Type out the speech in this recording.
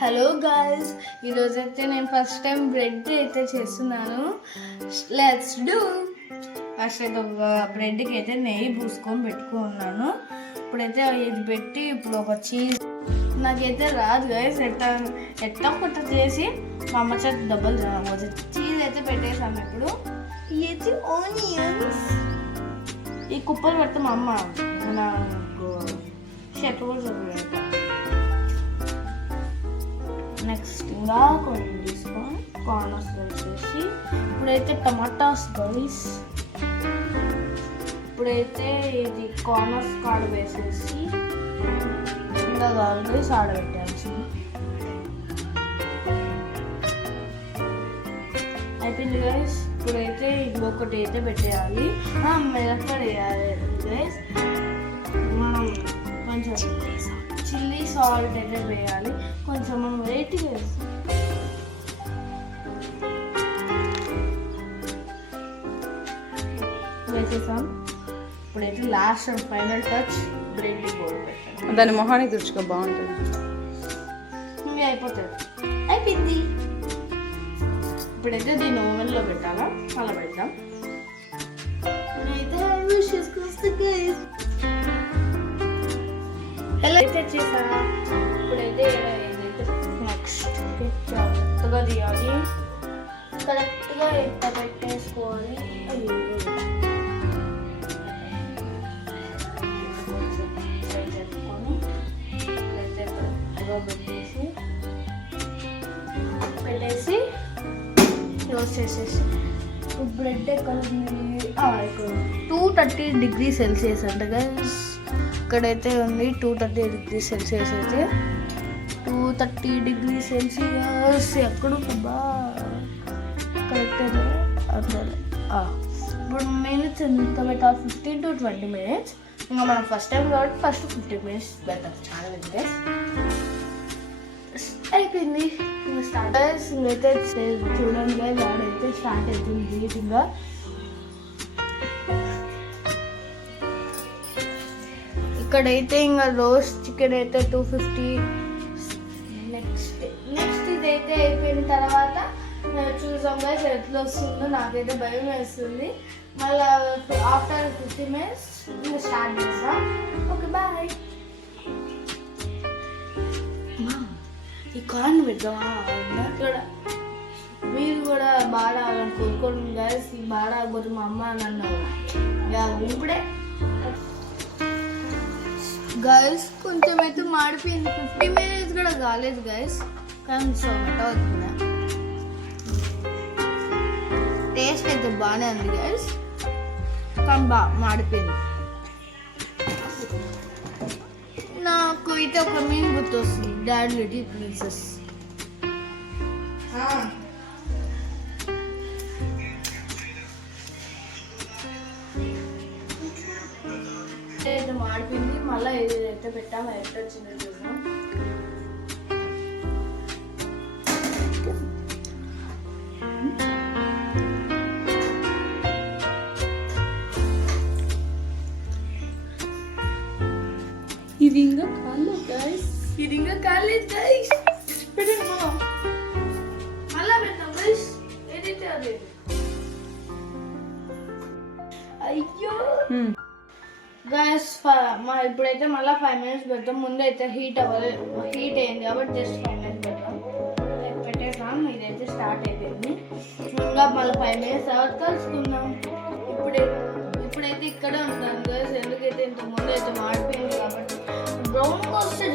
Hello guys, ఈరోజైతే నేను first time bread అయితే చేస్తున్నాను. Let's do. ఫస్ట్ అయితే ఒక బ్రెడ్కి అయితే నెయ్యి పూసుకొని పెట్టుకున్నాను. ఇప్పుడైతే ఇది పెట్టి ఇప్పుడు ఒక చీజ్ నాకైతే రాదు గాయ్స్, ఎట్లా కొట్ట చేసి మా అమ్మ చేత డబ్బులు రాకపోతే చీజ్ అయితే పెట్టేసాను. ఇప్పుడు ఇది ఆనియన్స్ ఈ కుప్పలు పెడితే మా అమ్మ నాకు షెట్ కూడా నెక్స్ట్ ఇంకా కొన్ని తీసుకొని కార్నర్స్ వేసేసి ఇప్పుడైతే టమాటాస్ గైస్, ఇప్పుడైతే ఇది కార్నర్స్ కాడ వేసేసి ఇంకా ఆల్రెడీ ఆడబెట్టాల్సింది అయిపోయింది గైస్. ఇప్పుడైతే ఇంకొకటి అయితే పెట్టేయాలి, మిరపకాయ వేయాలి గైస్. కొంచెం చిల్లీ సాల్ట్ అయితే వేయాలి, కొంచెం మనం వెయిట్ వేసేసాం. ఇప్పుడైతే last and final touch bread board పెట్టాలి, దాని మొహానికి తుడుచుకో బాగుంటుంది. ఇంకా అయిపోయింది. ఇప్పుడైతే దీన్ని ఓవెన్లో పెట్టాలా, అలా పెడతాం. ఎలా అయితే చేసా ఇప్పుడైతే ఏదైతే నెక్స్ట్ కరెక్ట్గా తీయాలి, కరెక్ట్గా ఎంత పెట్టేసుకోవాలి. పెట్టుకొని అయితే కరెక్ట్గా పెట్టేసి క్లోజ్ చేసేసి బ్రెడ్ ఎక్కడ 230 డిగ్రీ సెల్సియస్ అంట గైస్. ఇక్కడైతే ఉంది 230 డిగ్రీ సెల్సియస్ అయితే 230 డిగ్రీ సెల్సియస్ ఎక్కడుందా కరెక్ట్ అదే. ఇప్పుడు మినిట్స్ ఎంత పెట్టాలి, 15 to 20 minutes. ఇంకా మనం ఫస్ట్ టైం కాబట్టి ఫస్ట్ 15 minutes పెడతాం. చాలా గైస్ అయిపోయింది. ఇంకా స్టార్ట్ అయితే చూడండి గైస్, ఆడైతే స్టార్ట్ అవుతుంది నీట్గా. ఇక్కడైతే ఇంకా రోస్ట్ చికెన్ అయితే 250. నెక్స్ట్ ఇదైతే అయిపోయిన తర్వాత చూసాం గైస్ ఎట్లా వస్తుందో. నాకైతే భయం వేస్తుంది. మళ్ళీ ఆఫ్టర్ 50 minutes ఇంకా స్టార్ట్ చేస్తాం. Okay bye. ఈ కార్న్ పెడతామా ఇక్కడ మీరు కూడా బాగా కోరుకోండి గైస్. ఈ బాగా ఆగబోతుంది మా అమ్మ నన్ను ఇప్పుడే గైస్ కొంచెం అయితే మాడిపోయింది. 50 minutes కూడా కాలేదు గైస్, కానీ టొమాటో అవుతుంది. టేస్ట్ అయితే బాగానే ఉంది గైస్, కానీ మాడిపోయింది. నాకు అయితే ఒక మీన్ గుర్తు వస్తుంది, డాడ్ లిటిల్ ప్రిన్సెస్. అయితే మాడిపోయింది. మళ్ళీ ఏదైతే పెట్టామో ఎట్లా వచ్చిందో చూసాం. ఇది ఇంకా కాలేదు గైస్, పెట్టండి మళ్ళా పెట్టాం గైస్. ఏదైతే అదే అయ్యో గైస్. ఇప్పుడైతే మళ్ళీ 5 minutes పెడతాం. ముందు అయితే హీట్ అయింది కాబట్టి జస్ట్ 5 minutes పెట్టేసాం. ఇదైతే స్టార్ట్ అయిపోయింది. ఇంకా మళ్ళీ 5 minutes తర్వాత కలుసుకుందాం. ఇప్పుడైతే ఇక్కడే ఉంటాను గైస్, ఎందుకైతే ఇంత ముందు అయితే మాడిపోయింది కాబట్టి బ్రౌన్గా వస్తే